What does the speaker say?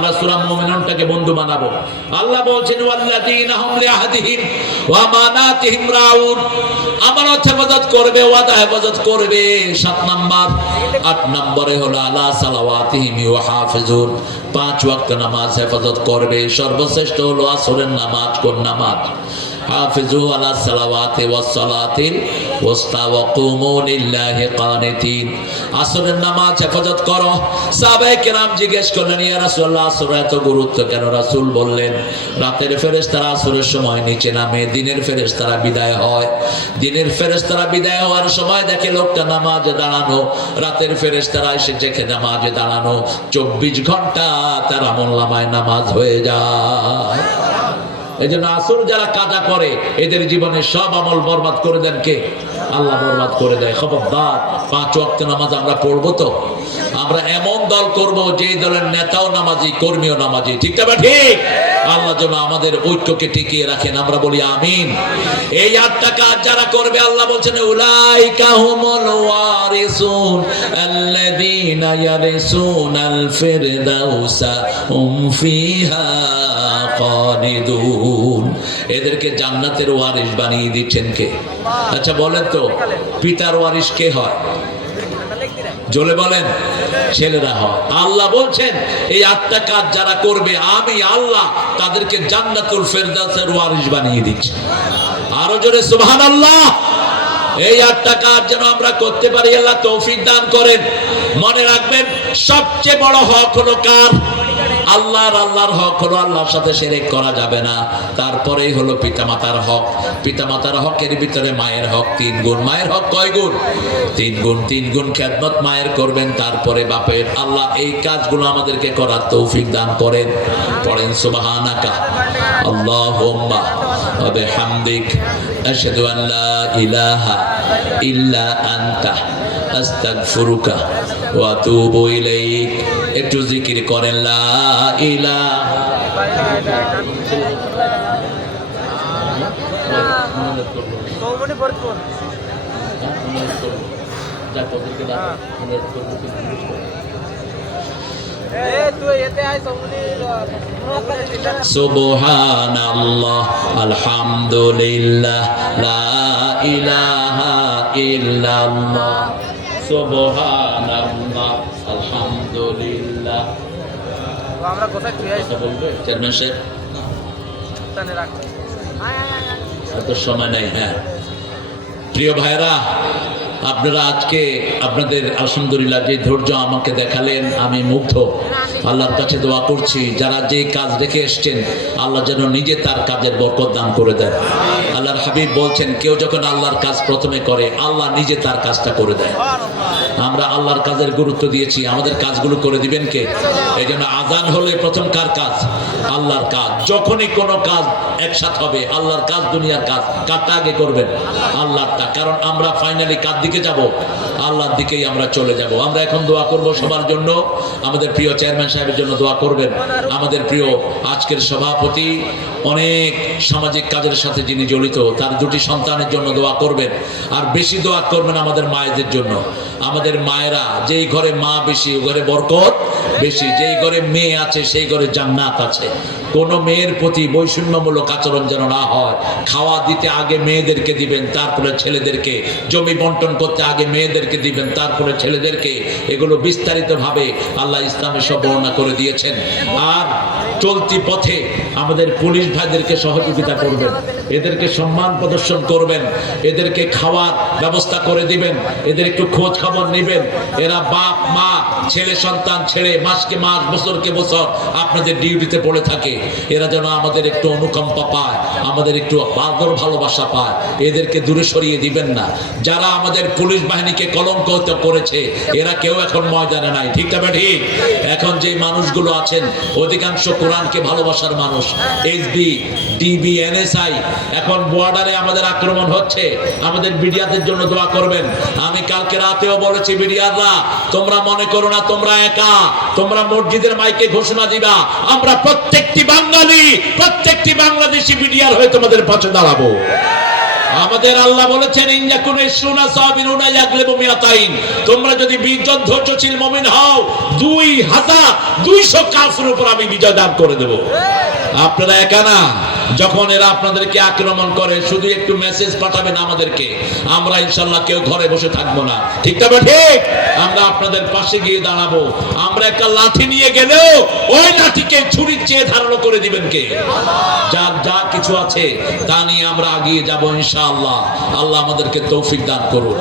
আমরা সূরা মুমিনুনটাকে বন্ধু বানাবো। আল্লাহ বলছেন ওয়াল্লাযীনা হুম লিআহদিহিম ওয়া আমানাতিহিম রাউন, আমানত হেফাজত করবে, ওয়াদা হেফাজত করবে 7 নাম্বার। 8 নম্বরে হলো আলা সালাওয়াতিহিম ইউহাফিজুন, 5 ওয়াক্ত নামাজ হেফাজত করবে। সর্বশ্রেষ্ঠ হলো আসরের নামাজ। কোন নামাজ? হাফিজু আলা সালাওয়াতি ওয়াস সালাতিল ওয়াসতা ওয়া কুমু লিল্লাহি কানিতিন। আসরের নামাজ হেফাজত করো। সাহাবায়ে কেরাম জিজ্ঞেস করলেন, ইয়া রাসূলুল্লাহ, আসরের এত গুরুত্ব কেন? রাসূল বললেন, রাতের ফেরেশতারা আসরের সময় নিচে নামে, দিনের ফেরেশতারা বিদায় হয়। দিনের ফেরেশতারা বিদায় হওয়ার সময় দেখে লোকটা নামাজে দাঁড়ানো, রাতের ফেরেশতারা এসে দেখে নামাজে দাঁড়ানো। 24 ঘন্টা তার আমলনামায় নামাজ হয়ে যায়। এই জন্য আসর যারা কাজা করে এদের জীবনে সব আমল বরবাদ করে দেন কে? আল্লাহ বরবাদ করে দেয়। খবরদার, 5 ওয়াক্ত নামাজ আমরা পড়বো তো। আমরা এমন দল করব যে দলের নেতাও নামাজি, কর্মীও নামাজি। ঠিক না? ঠিক। আল্লাহ যেন আমাদের ঐক্যকে টিকিয়ে রাখেন, আমরা বলি আমিন। এই 8টা কাজ যারা করবে, আল্লাহ বলছেন উলাইকা হুমুল ওয়ারিসুন আল্লাযীনা ইয়ারিসুনাল ফিরদাউসা হুম ফিহা খালিদুন। এদেরকে জান্নাতের ওয়ারিস বানিয়ে দিচ্ছেন কে? আচ্ছা বলেন তো, পিতার ওয়ারিস কে হয়? জোরে বলেন। ছেলেরা হয়। আল্লাহ বলছেন এই 8টা কাজ যারা করবে, আমি আল্লাহ তাদেরকে জান্নাতুল ফেরদাউসের ওয়ারিস বানিয়ে দিচ্ছি। আরো জোরে সুবহানাল্লাহ। এই 8টা কাজ যেন আমরা করতে পারি, আল্লাহ তৌফিক দান করেন। মনে রাখবেন, সবচেয়ে বড় হক হলো কার? আল্লাহর। আল্লাহর হক হলো আল্লাহর সাথে শিরক করা যাবে না। তারপরেই হলো পিতামাতার হক। পিতামাতার হকের ভিতরে মায়ের হক 3 গুণ। মায়ের হক কয় গুণ? 3 গুণ। 3 গুণ খেদমত মায়ের করবেন, তারপরে বাপের। আল্লাহ এই কাজগুলো আমাদেরকে করার তৌফিক দান করেন। পড়েন সুবহানাকা আল্লাহুম্মা ওয়া বিহামদিক আশহাদু আন লা ইলাহা ইল্লা আনতা আস্তাগফিরুকা ওয়া আতুবু ইলাইক। একটু জিকির করেন লা ইলাহা। সুবহানাল্লাহ আলহামদুলিল্লাহ লা ইলাহা ইল্লাল্লাহ। সুবহানাল্লাহ আলহামদুলিল্লাহ। আমরা কোথায় কথা বলবে চেয়ারম্যান সাহেব? তাহলে রাখ, এত সময় নাই। হ্যাঁ প্রিয় ভাইরা, আপনারা আজকে আপনাদের আলহামদুলিল্লাহ যে ধৈর্য আমাকে দেখালেন, আমি মুগ্ধ। আল্লাহর কাছে দোয়া করছি, যারা যে কাজ রেখে এসছেন আল্লাহ যেন নিজে তার কাজের বরকত দান করে দেন। আল্লাহর হাবিব বলছেন, কেউ যখন আল্লাহর কাজ প্রথমে করে আল্লাহ নিজে তার কাজটা করে দেয়। আমরা আল্লাহর কাজের গুরুত্ব দিয়েছি, আমাদের কাজগুলো করে দিবেন কে? এই জন্য আজান হলে প্রথম কার কাজ? আল্লাহর কাজ। যখনই কোনো কাজ একসাথে হবে, আল্লাহর কাজ দুনিয়ার কাজ, কারটা আগে করবেন? আল্লাহরটা। কারণ আমরা ফাইনালি কার দিকে যাব? আল্লাহর দিকেই আমরা চলে যাব। আমরা এখন দোয়া করব সবার জন্য। আমাদের প্রিয় চেয়ারম্যান সাহেবের জন্য দোয়া করবেন। আমাদের প্রিয় আজকের সভাপতি, অনেক সামাজিক কাজের সাথে যিনি জড়িত, তার 2টি সন্তানের জন্য দোয়া করবেন। আর বেশি দোয়া করবেন আমাদের মায়েদের জন্য। আমাদের মায়েরা, যেই ঘরে মা বেশি ওই ঘরে বরকত বেশি। যেই ঘরে মেয়ে আছে সেই ঘরে জান্নাত আছে। কোনো মেয়ের প্রতি বৈষম্যমূলক আচরণ যেন না হয়। খাওয়া দিতে আগে মেয়েদেরকে দিবেন, তারপরে ছেলেদেরকে। জমি বন্টন করতে আগে মেয়েদেরকে দিবেন, তারপরে ছেলেদেরকে। এগুলো বিস্তারিতভাবে আল্লাহ ইসলামে সব বর্ণনা করে দিয়েছেন। আর চলতি পথে আমাদের পুলিশ ভাইদেরকে সহযোগিতা করবেন, এদেরকে সম্মান প্রদর্শন করবেন, এদেরকে খাওয়ার ব্যবস্থা করে দিবেন, এদের একটু খোঁজ খবর নেবেন। এরা বাপ মা ছেলে সন্তান ছেড়ে মাসকে মাস বছরকে বছর আপনাদের ডিউটিতে পড়ে থাকে। এরা যেন আমাদের একটু অনুকম্পা পায়, আমাদের একটু আদর ভালোবাসা পায়। এদেরকে দূরে সরিয়ে দিবেন না। যারা আমাদের পুলিশ বাহিনীকে কলঙ্কিত করেছে এরা কেউ এখন ময়দানে নাই। ঠিক না ঠিক? এখন যে মানুষগুলো আছেন অধিকাংশ কোরআনকে ভালোবাসার মানুষ। এসবি, ডিবি, এনএসআই, এখন বর্ডারে আমাদের আক্রমণ হচ্ছে। আমাদের বিডিআরদের জন্য দোয়া করবেন। আমি কালকে রাতেও বলেছি, বিডিআররা তোমরা মনে করো না তোমরা একা। তোমরা মসজিদের মাইকে ঘোষণা দিবা, আমরা প্রত্যেকটি বাঙালি, প্রত্যেকটি বাংলাদেশি বিডিআর হয়ে তোমাদের পাশে দাঁড়াবো। আমাদের আল্লাহ বলেছেন ইনয়াকুনা ইসরুনা সাবিরুনা ইয়াগলিবু মিয়াতাইন, তোমরা যদি 20 জন ধৈর্যশীল মুমিন হও 2200 কাফিরের উপর আমি বিজয় দান করে দেব। আপনারা একা না, যখন এরা আপনাদেরকে আক্রমণ করে শুধু একটু মেসেজ পাঠাবেন আমাদেরকে, আমরা ইনশাআল্লাহ কেউ ঘরে বসে থাকবো না। ঠিক তবে ঠিক, আমরা আপনাদের পাশে গিয়ে দাঁড়াবো। আমরা একটা লাঠি নিয়ে গেলেও ওই লাঠিকে ছুরির চেয়ে ধারণ করে দিবেন কে? যার যা কিছু আছে তা নিয়ে আমরা এগিয়ে যাব ইনশাআল্লাহ। আল্লাহ আমাদেরকে তৌফিক দান করুন।